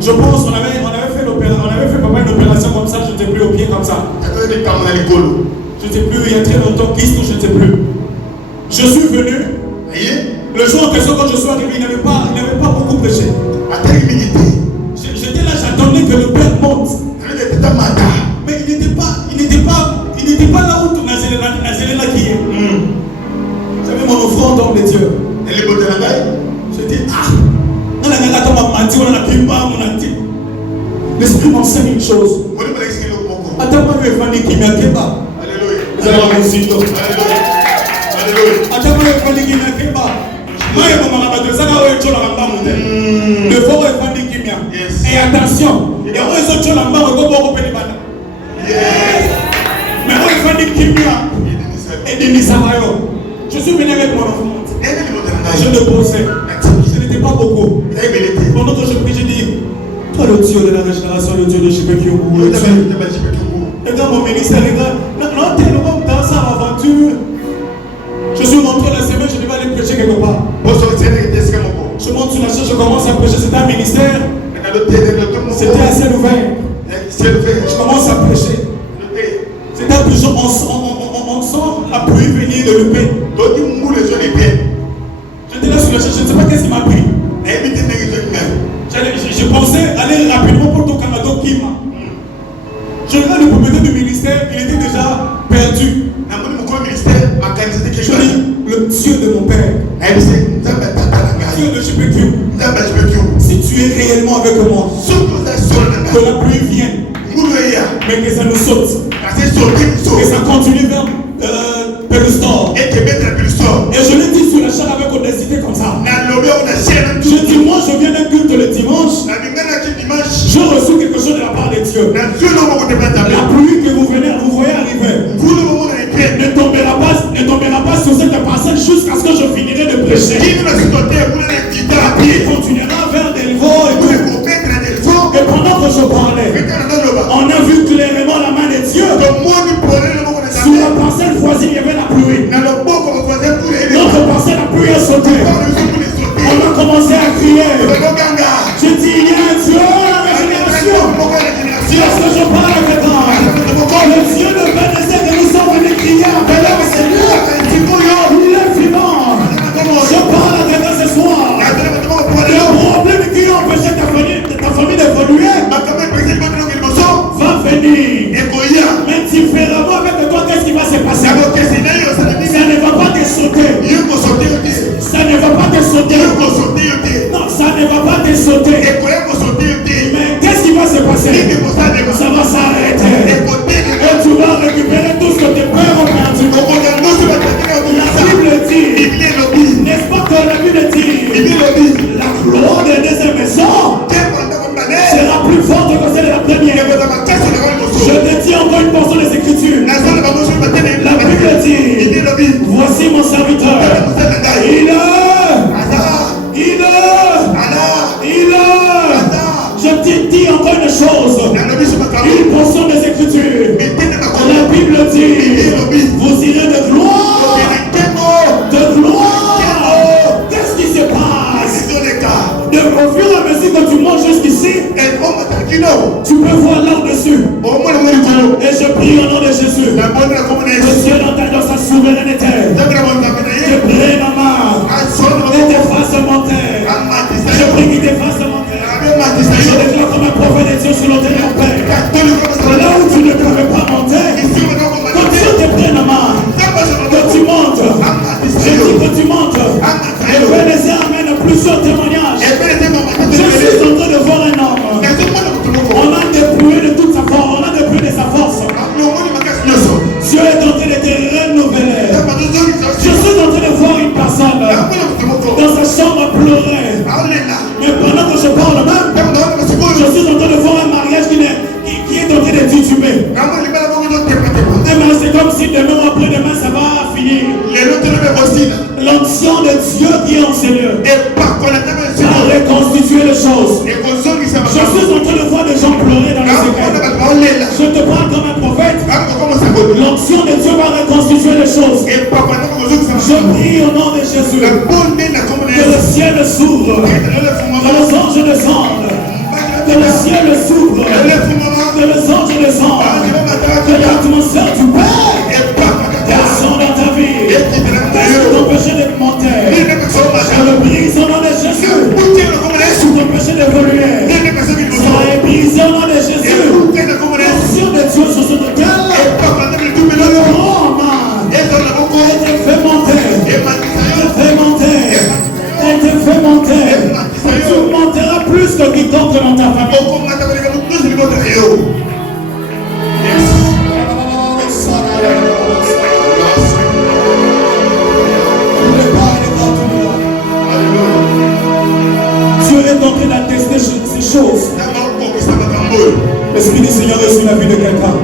Je pense qu'on avait fait papa une opération comme ça, je n'étais plus au pied comme ça. Je n'étais plus, il y a très longtemps, je n'étais plus. Je suis venu. Le jour en question, quand je suis arrivé, il n'avait pas beaucoup prêché. J'étais là, j'attendais que le Père monte. Mais il n'était pas là où Nazéléna qui est. J'avais mon offrande dans les dieux. Je dis, l'esprit m'enseigne une chose. Et attention, mais je suis venu avec mon enfant. Je le posais. Ce n'était pas beaucoup. Pendant que je prie, j'ai dit, toi le Dieu de la régénération, le Dieu de Chibeki, regarde mon ministère, regarde. Non, t'es le homme dans sa aventure. Je suis rentré la semaine, je devais aller prêcher quelque part. Je monte sur la chaise, je commence à prêcher. C'était un ministère. C'était à ciel ouvert. Je commence à prêcher. C'était un toujours, on sent la pluie venir de l'épée. J'étais là sur la chaise, je ne sais pas qu'est-ce qui m'a pris. Je pensais aller rapidement pour ton Canada Kima. Je regarde le propriétaire du ministère, il était déjà perdu. Je dis, le Dieu de mon père, Dieu de Chibeki, si tu es réellement avec moi, que la pluie vienne, mais que ça nous saute, que ça continue vers Pélustor. Et je l'ai dit sur la chaîne avec audacité comme ça. Je dis, moi je viens d'un culte le dimanche. Je reçois quelque chose de la part de Dieu. La pluie que vous voyez arriver ne tombera pas sur cette parcelle jusqu'à ce que je finirai de prêcher. La pluie continuera vers Delvaux et pendant que je parlais, on a vu clairement la main de Dieu. Sur la parcelle voisine, il y avait la pluie. Notre parcelle, la pluie a sauté. On a commencé à crier. Je dis, il y a un Dieu à la régénération. Est-ce que je parle avec toi? Le Dieu de Bénézé que nous sommes venus crier avec le Seigneur, il est vivant. Je parle avec toi ce soir. dit, vous irez de gloire. De gloire. Qu'est-ce qui se passe? Au fur et à mesure que tu montes jusqu'ici, tu peux voir là-dessus. Et je prie au nom de Jésus. Que Dieu dans sa souveraineté te prenne la main et t'efface mon terre. Je prie qu'il t'efface mon terre. Je déclare comme un prophète de Dieu sur l'autel de mon Père. Là où tu ne pouvais pas monter, que Dieu te prenne la main. Que tu montes. Je dis que tu montes. Et Vénézé amène plusieurs témoignages. Je suis en train de voir un homme. On a dépouillé de toute sa force. On a dépouillé de sa force. Dieu est en train de te renouveler. Je suis en train de voir une personne dans sa chambre pleurer. Mais pendant que je parle même, je suis en train de voir un mariage qui est en train de tituber. C'est comme si demain ou après-demain ça va finir. L'onction de Dieu qui est en Seigneur a reconstitué les choses. Je suis en train de voir des gens pleurer dans les écailles. Je te parle comme un prophète. L'onction de Dieu va reconstituer les choses. Je prie au nom de Jésus que le ciel s'ouvre, que les anges descendent, que le ciel s'ouvre, que les anges descendent, que l'atmosphère du Père descende dans ta vie. Qu'est-ce qui t'empêche de monter? Je le brise au nom de Jésus. Qu'est-ce qui t'empêche d'évoluer? Soyez brisé au nom de Jésus. L'onction de Dieu sur cette terre. Oh man, elle te fait monter. Elle te fait monter. Elle te fait monter. Tu monteras plus que quiconque dans ta famille. Dieu est en train d'attester ces choses. L'Esprit du Seigneur est sur la vie de quelqu'un.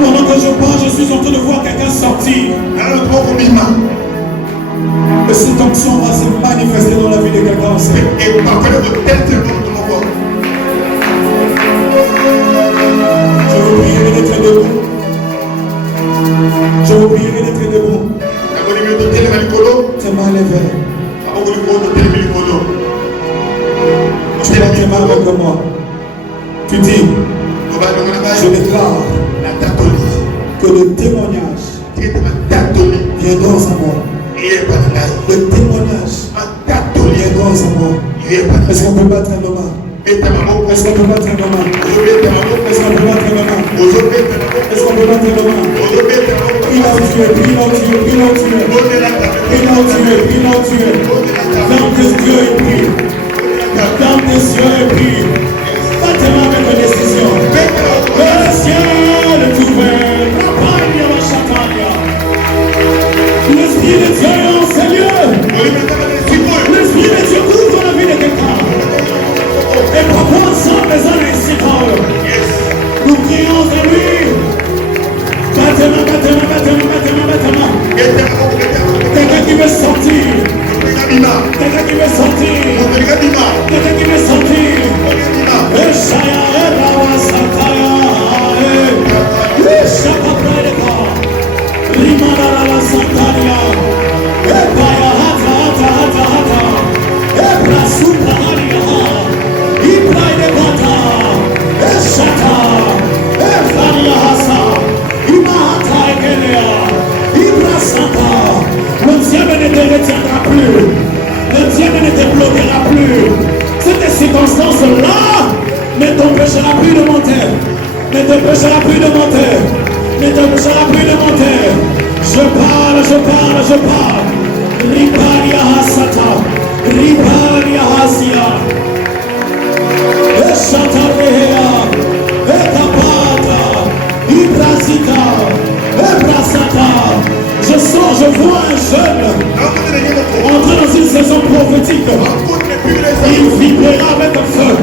Pendant que je parle, je suis en train de voir quelqu'un sortir. Et cette onction va se manifester dans la vie de quelqu'un aussi. Je vous prierai d'être debout. Je vous prierai d'être debout. Tes mains levées. Tu lèves tes mains avec moi. Tu dis, je déclare que le témoignage viendra à moi. Le témoignage viendra à moi. Est-ce qu'on peut battre nos mains? Est-ce qu'on peut battre nos mains? Est-ce qu'on peut battre nos mains? Est-ce qu'on peut battre nos mains? Il a tué, il a tué, il a tué. Il a tué, il a tué. Dans tes yeux et prie. Dans tes yeux et prie. Pas tes mains avec la décision. Le ciel est ouvert. L'Esprit de Dieu est en ces lieux. L'Esprit de Dieu ouvre la vie de quelqu'un. Et pourquoi ensemble les uns ici nous prions à lui. Battez-moi, battez-moi, battez-moi, battez-moi, battez-moi. Quelqu'un qui veut sortir. Quelqu'un qui veut sortir. Quelqu'un qui veut sortir. Eshaya, Rawa, Sataya, Eshapa, Predeka, Rimana, Rawa, Sataya, Epaya, Hata, Hata, Hata, Hata, Ebra, Supra, Hariya, Ibra, Ebata, Eshata, Efania, Hasa, Imahata, Ekelea, Ibra, Santa. Le diable ne te retiendra plus. Le diable ne te bloquera plus. Cette circonstance-là ne t'empêchera plus de monter. Ne t'empêchera plus de monter. Ne t'empêchera plus de monter. Je parle, je parle, je parle. Riparia Hasata. Riparia Hasia. Eshata Rehea. Ekapata. Ibrasita. Ebrasata. Je sens, je vois un jeune entrer dans une saison prophétique. Il vibrera avec un feu.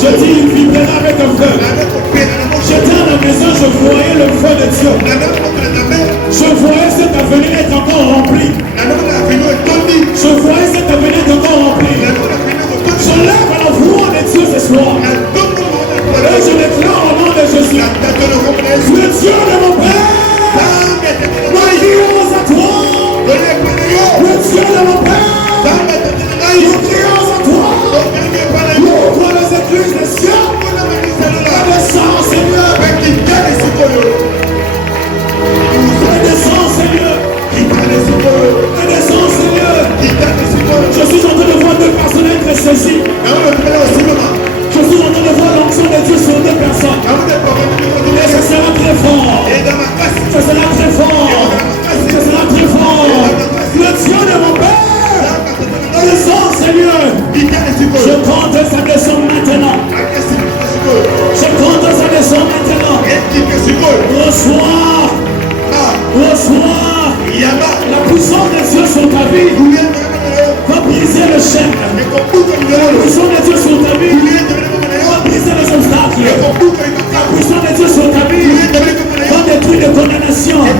Je dis, il vibrera avec un feu. J'étais à la maison, je voyais le feu Reçois. Reçois. La puissance de Dieu sur ta vie. Va briser le chêne. La puissance de Dieu sur ta vie. Va briser les obstacles. La puissance de Dieu sur ta vie. Va détruire les condamnations. Et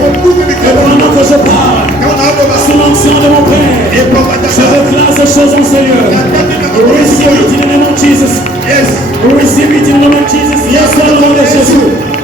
pendant que je parle, sous l'onction de mon Père, je déclare ces choses en Seigneur. Receive it in the name of Jesus. Yes. Receive it in the name of Jesus. Yes, au nom de Jésus.